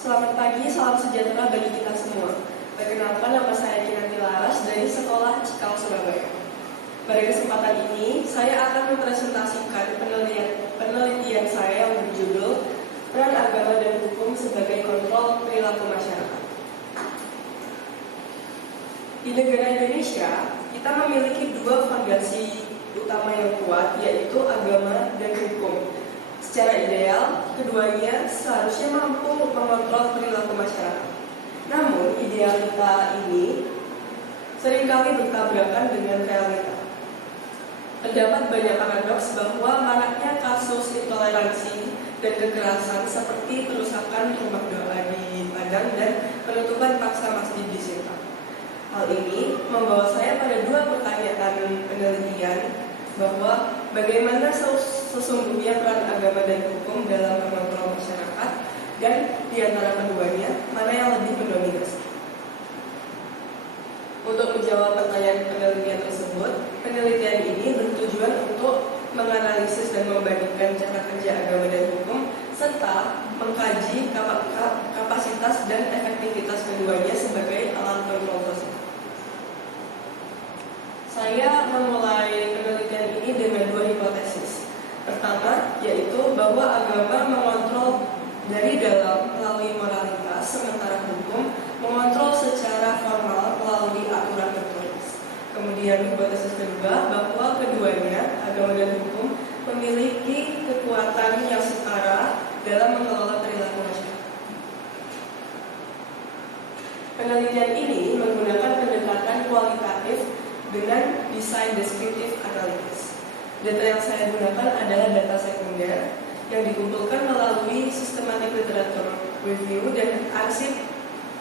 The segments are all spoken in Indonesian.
Selamat pagi, salam sejahtera bagi kita semua. Perkenalkan, nama saya Kinanti Laras dari Sekolah Cikal Surabaya. Pada kesempatan ini, saya akan mempresentasikan penelitian saya yang berjudul Peran Agama dan Hukum sebagai Kontrol Perilaku Masyarakat. Di negara Indonesia, kita memiliki dua fondasi utama yang kuat, yaitu agama dan hukum. Secara ideal, keduanya seharusnya mampu mengontrol perilaku masyarakat. Namun, idealita ini seringkali bertabrakan dengan realita. Terdapat banyak paradoks bahwa maraknya kasus intoleransi dan kekerasan seperti perusakan rumah doa di Padang dan penutupan paksa masjid di Sinta. Hal ini membawa saya pada dua pertanyaan penelitian bahwa bagaimana sesungguhnya peran agama dan hukum dalam mengontrol masyarakat, dan di antara keduanya, mana yang lebih mendominasi. Untuk menjawab pertanyaan penelitian tersebut, penelitian ini bertujuan untuk menganalisis dan membandingkan cara kerja agama dan hukum, serta mengkaji kapasitas dan efektivitas keduanya sebagai alat kontrol sosial. Saya memulai penelitian ini dengan dua hipotesis. Pertama, yaitu bahwa agama mengontrol dari dalam melalui moralitas, sementara hukum mengontrol secara formal melalui aturan tertulis. Kemudian hipotesis kedua, bahwa keduanya, agama dan hukum, memiliki kekuatan yang setara dalam mengelola perilaku masyarakat. Penelitian ini menggunakan pendekatan kualitatif dengan desain deskriptif analitis. Data yang saya gunakan adalah data sekunder yang dikumpulkan melalui systematic literature review dan arsip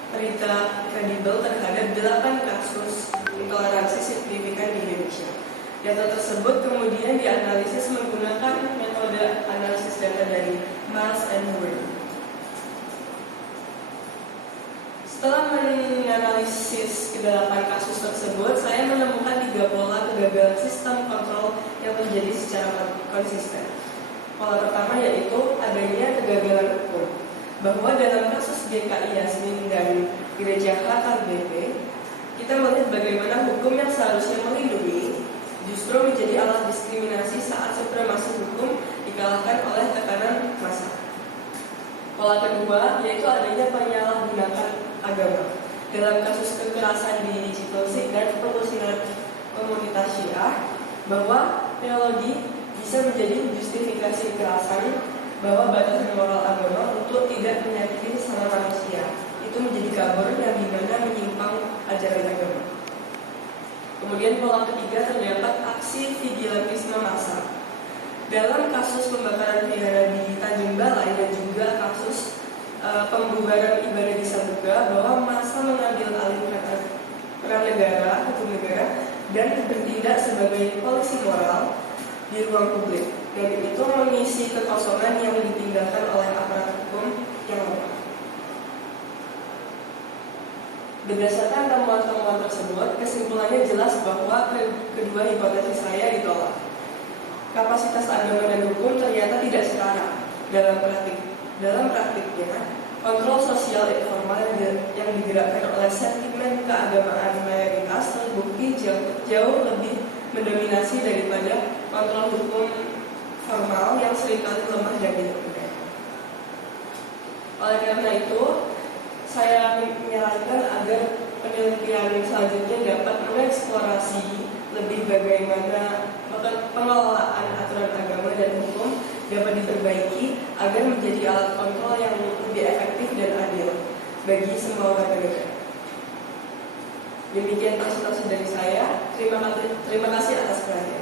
berita kredibel terhadap 8 kasus intoleransi signifikan di Indonesia. Data tersebut kemudian dianalisis menggunakan metode analisis data dari Miles and Moore. Setelah menganalisis ke-8 kasus tersebut, saya menemukan 3 pola kegagalan sistem kontrol yang terjadi secara konsisten. Pola pertama yaitu adanya kegagalan hukum, bahwa dalam kasus GKI Yasmin dan Gereja HKBP, kita melihat bagaimana hukum yang seharusnya melindungi justru menjadi alat diskriminasi saat supremasi hukum dikalahkan oleh tekanan massa. Pola kedua yaitu adanya penyalahgunaan agama. Dalam kasus kekerasan di Cipelsik dan pengusiran komunitas Syiah, bahwa teologi bisa menjadi justifikasi kekerasan, bahwa batasan moral agama untuk tidak menyakiti sesama manusia itu menjadi kabur yang dimana menyimpang ajaran agama. Kemudian pola ketiga terdapat aksi vigilantisme massa. Dalam kasus pembakaran vihara di Tanjung Balai dan juga kasus pembubaran ibadah di Sabuga, bahwa massa mengambil alih peran negara, hukum negara, dan bertindak sebagai polisi moral di ruang publik, dan itu mengisi kekosongan yang ditinggalkan oleh aparat hukum yang lemah. Berdasarkan temuan-temuan tersebut, kesimpulannya jelas bahwa kedua hipotesis saya ditolak. Kapasitas agama dan hukum ternyata tidak setara dalam praktiknya. Kontrol sosial informal yang digerakkan oleh sentimen keagamaan mayoritas terbukti jauh lebih mendominasi daripada kontrol hukum formal yang seringkali lemah dan tidak berdaya. Oleh karena itu, saya menyarankan agar penelitian selanjutnya dapat mengeksplorasi lebih bagaimana pengelolaan aturan agama dan hukum dapat diperbaiki agar menjadi alat kontrol yang lebih efektif dan adil bagi semua warga negara. Demikian presentasi dari saya. Terima kasih atas perhatian.